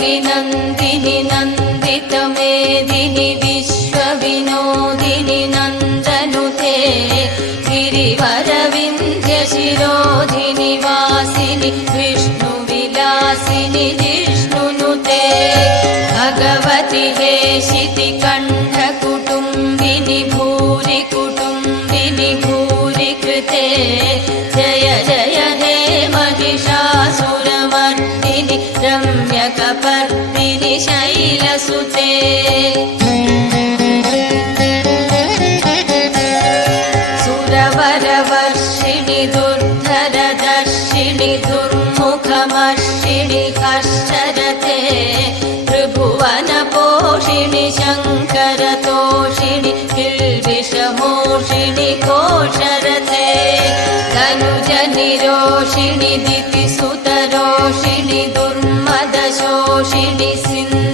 गिरिनन्दिनि नन्दितमेदिनि विश्वविनोदिनि नन्दनुते गिरिवरविन्ध्यशिरोधिनि वासिनि विष्णुविलासिनि जिष्णुनुते भगवति हेशितिकण्ठकुटुम्बिनि भूरि कुटुम्बिनि भूरि कृते जय जय हे महिषासुरमर्दिनि रम्यकपर्दिनि शैलसुते सुरवरवर्षिणि दुर्धरदर्शिनि दुर्मुखमर्षिणि हर्षरते त्रिभुवनपोषिणि शङ्करतोषिणि किल्बिषमोषिणि कोशरते तनुजनिरोषिणि दितिसुतरोषिणि दुर्मदशोषिणि सिन्धु